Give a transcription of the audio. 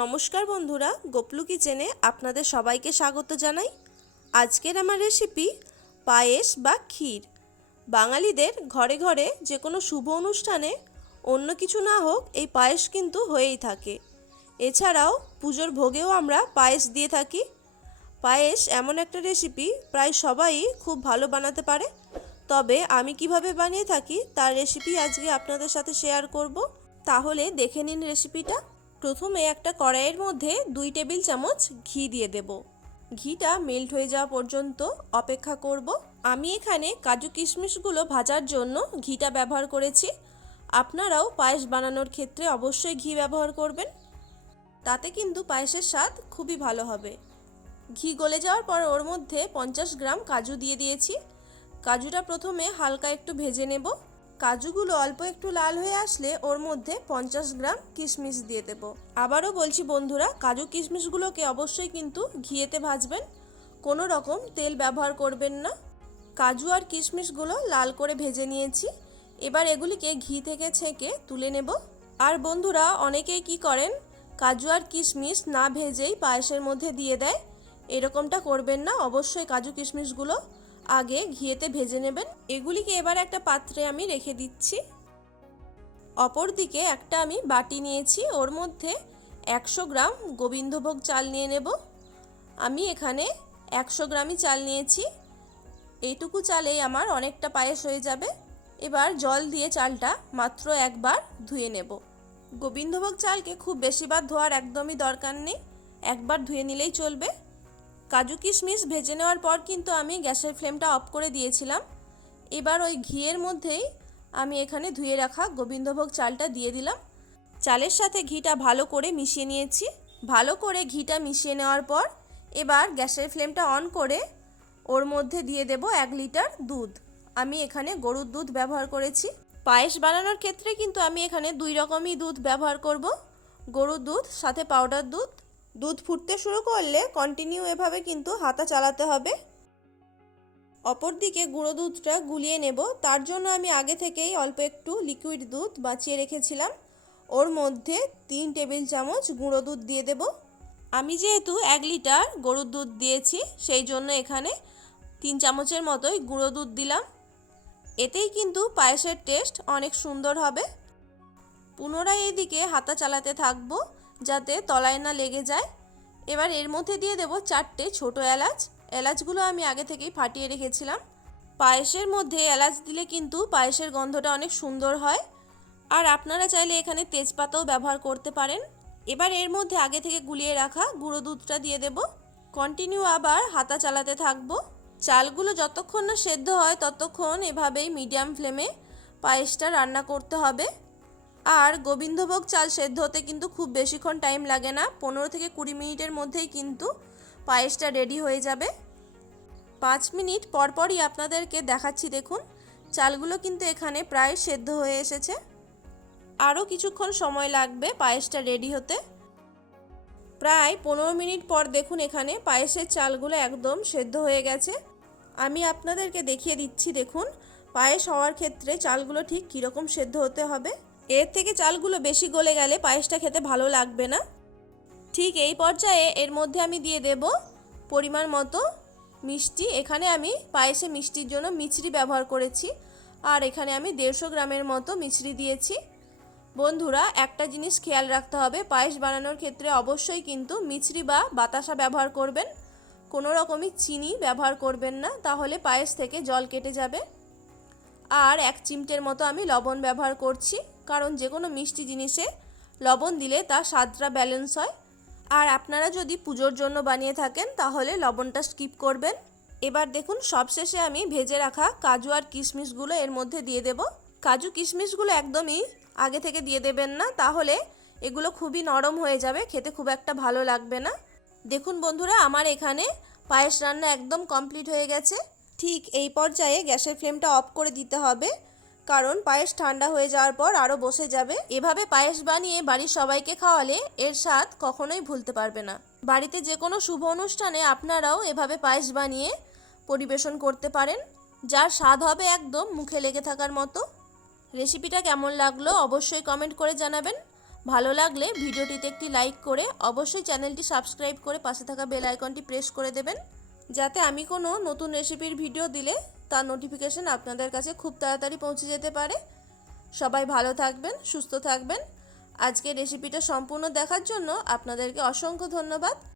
নমস্কার বন্ধুরা, গোপলু কিচেনে আপনাদের সবাইকে স্বাগত জানাই। আজকের আমার রেসিপি পায়েস বা ক্ষীর। বাঙালিদের ঘরে ঘরে যে কোনো শুভ অনুষ্ঠানে অন্য কিছু না হোক এই পায়েস কিন্তু হয়েই থাকে। এছাড়াও পুজোর ভোগেও আমরা পায়েস দিয়ে থাকি। পায়েস এমন একটা রেসিপি প্রায় সবাই খুব ভালো বানাতে পারে, তবে আমি কিভাবে বানিয়ে থাকি তার রেসিপি আজকে আপনাদের সাথে শেয়ার করব। তাহলে দেখে নিন রেসিপিটা। প্রথমে একটা কড়াইয়ের মধ্যে 2 টেবিল চামচ ঘি দিয়ে দেব। ঘিটা মেল্ট হয়ে যাওয়া পর্যন্ত অপেক্ষা করব। আমি এখানে কাজু কিশমিশগুলো ভাজার জন্য ঘিটা ব্যবহার করেছি। আপনারাও পায়েস বানানোর ক্ষেত্রে অবশ্যই ঘি ব্যবহার করবেন, তাতে কিন্তু পায়েসের স্বাদ খুবই ভালো হবে। ঘি গলে যাওয়ার পর ওর মধ্যে 50 গ্রাম কাজু দিয়ে দিয়েছি। কাজুটা প্রথমে হালকা একটু ভেজে নেব। কাজুগুলো অল্প একটু লাল হয়ে আসলে ওর মধ্যে 50 গ্রাম কিশমিশ দিয়ে দেব। আবারও বলছি বন্ধুরা, কাজু কিশমিশগুলোকে অবশ্যই কিন্তু ঘিয়েতে ভাজবেন, কোনো রকম তেল ব্যবহার করবেন না। কাজু আর কিশমিশগুলো লাল করে ভেজে নিয়েছি। এবার এগুলিকে ঘি থেকে ছেঁকে তুলে নেব। আর বন্ধুরা, অনেকেই কি করেন, কাজু আর কিশমিশ না ভেজেই পায়েসের মধ্যে দিয়ে দেয়। এরকমটা করবেন না, অবশ্যই কাজু কিশমিশগুলো আগে ঘিয়েতে ভেজে নেবেন। এগুলিকে এবার একটা পাত্রে আমি রেখে দিচ্ছি। অপরদিকে একটা আমি বাটি নিয়েছি, ওর মধ্যে 100 গ্রাম গোবিন্দভোগ চাল নিয়ে নেব। আমি এখানে 100 গ্রামই চাল নিয়েছি। এইটুকু চালেই আমার অনেকটা পায়েস হয়ে যাবে। এবার জল দিয়ে চালটা মাত্র একবার ধুয়ে নেব। গোবিন্দভোগ চালকে খুব বেশিবার ধোয়ার একদমই দরকার নেই, একবার ধুয়ে নিলেই চলবে। কাজু কিশমিশ ভেজে নেওয়ার পর কিন্তু আমি গ্যাসের ফ্লেমটা অফ করে দিয়েছিলাম। এবার ওই ঘিয়ের মধ্যেই আমি এখানে ধুয়ে রাখা গোবিন্দভোগ চালটা দিয়ে দিলাম। চালের সাথে ঘিটা ভালো করে মিশিয়ে নিয়েছি। ভালো করে ঘিটা মিশিয়ে নেওয়ার পর এবার গ্যাসের ফ্লেমটা অন করে ওর মধ্যে দিয়ে দেব 1 লিটার দুধ। আমি এখানে গরুর দুধ ব্যবহার করেছি। পায়েস বানানোর ক্ষেত্রে কিন্তু আমি এখানে 2 রকমই দুধ ব্যবহার করব, গরুর দুধ সাথে পাউডার দুধ। দুধ ফুটতে শুরু করলে কন্টিনিউ এভাবে কিন্তু হাতা চালাতে হবে। অপরদিকে গুঁড়ো দুধটা গুলিয়ে নেব, তার জন্য আমি আগে থেকেই অল্প একটু লিকুইড দুধ বাঁচিয়ে রেখেছিলাম। ওর মধ্যে 3 টেবিল চামচ গুঁড়ো দুধ দিয়ে দেব। আমি যেহেতু 1 লিটার গরুর দুধ দিয়েছি, সেই জন্য এখানে 3 চামচের মতোই গুঁড়ো দুধ দিলাম। এতেই কিন্তু পায়েসের টেস্ট অনেক সুন্দর হবে। পুনরায় এইদিকে হাতা চালাতে থাকবো যাতে তলায় না লেগে যায়। এবার এর মধ্যে দিয়ে দেব 4টে ছোট এলাচ। এলাচগুলো আমি আগে থেকেই ফাটিয়ে রেখেছিলাম। পায়েসের মধ্যে এলাচ দিলে কিন্তু পায়েসের গন্ধটা অনেক সুন্দর হয়। আর আপনারা চাইলে এখানে তেজপাতাও ব্যবহার করতে পারেন। এবার এর মধ্যে আগে থেকে গুলিয়ে রাখা গুঁড়ো দুধটা দিয়ে দেব। কন্টিনিউ আবার হাতা চালাতে থাকবো। চালগুলো যতক্ষণ না সেদ্ধ হয় ততক্ষণ এভাবেই মিডিয়াম ফ্লেমে পায়েসটা রান্না করতে হবে। আর গোবিন্দভোগ চাল সেদ্ধ হতে কিন্তু খুব বেশিক্ষণ টাইম লাগে না, 15 থেকে 20 মিনিটের মধ্যেই কিন্তু পায়েসটা রেডি হয়ে যাবে। 5 মিনিট পরপরই আপনাদেরকে দেখাচ্ছি, দেখুন চালগুলো কিন্তু এখানে প্রায় সেদ্ধ হয়ে এসেছে। আরও কিছুক্ষণ সময় লাগবে পায়েসটা রেডি হতে। প্রায় 15 মিনিট পর দেখুন এখানে পায়েসের চালগুলো একদম সেদ্ধ হয়ে গেছে। আমি আপনাদেরকে দেখিয়ে দিচ্ছি, দেখুন পায়েস হওয়ার ক্ষেত্রে চালগুলো ঠিক কীরকম সেদ্ধ হতে হবে। এর থেকে চালগুলো বেশি গলে গেলে পায়েসটা খেতে ভালো লাগবে না। ঠিক এই পর্যায়ে এর মধ্যে আমি দিয়ে দেব পরিমাণ মতো মিষ্টি। এখানে আমি পায়েসে মিষ্টির জন্য মিছরি ব্যবহার করেছি, আর এখানে আমি 150 গ্রামের মতো মিছরি দিয়েছি। বন্ধুরা, একটা জিনিস খেয়াল রাখতে হবে, পায়েস বানানোর ক্ষেত্রে অবশ্যই কিন্তু মিছরি বা বাতাসা ব্যবহার করবেন, কোনো রকমই চিনি ব্যবহার করবেন না, তাহলে পায়েস থেকে জল কেটে যাবে। আর 1 চিমটের মতো আমি লবণ ব্যবহার করছি, কারণ যে কোনো মিষ্টি জিনিসে লবণ দিলে তার স্বাদটা ব্যালেন্স হয়। আর আপনারা যদি পুজোর জন্য বানিয়ে থাকেন তাহলে লবণটা স্কিপ করবেন। এবার দেখুন সবশেষে আমি ভেজে রাখা কাজু আর কিশমিশগুলো এর মধ্যে দিয়ে দেব। কাজু কিশমিশগুলো একদমই আগে থেকে দিয়ে দেবেন না, তাহলে এগুলো খুবই নরম হয়ে যাবে, খেতে খুব একটা ভালো লাগবে না। দেখুন বন্ধুরা, আমার এখানে পায়েস রান্না একদম কমপ্লিট হয়ে গেছে। ঠিক এই পর্যায়ে গ্যাসের ফ্লেমটা অফ করে দিতে হবে, কারণ পায়েস ঠান্ডা হয়ে যাওয়ার পর আরও বসে যাবে। এভাবে পায়েস বানিয়ে বাড়ির সবাইকে খাওয়ালে এর স্বাদ কখনোই ভুলতে পারবে না। বাড়িতে যে কোনো শুভ অনুষ্ঠানে আপনারাও এভাবে পায়েস বানিয়ে পরিবেশন করতে পারেন, যার স্বাদ হবে একদম মুখে লেগে থাকার মতো। রেসিপিটা কেমন লাগলো অবশ্যই কমেন্ট করে জানাবেন। ভালো লাগলে ভিডিওটিতে একটি লাইক করে অবশ্যই চ্যানেলটি সাবস্ক্রাইব করে পাশে থাকা বেল আইকনটি প্রেস করে দেবেন, যাতে আমি কোনো নতুন রেসিপির ভিডিও দিলে তার নোটিফিকেশন আপনাদের কাছে খুব তাড়াতাড়ি পৌঁছে যেতে পারে। সবাই ভালো থাকবেন, সুস্থ থাকবেন। আজকের রেসিপিটা সম্পূর্ণ দেখার জন্য আপনাদেরকে অসংখ্য ধন্যবাদ।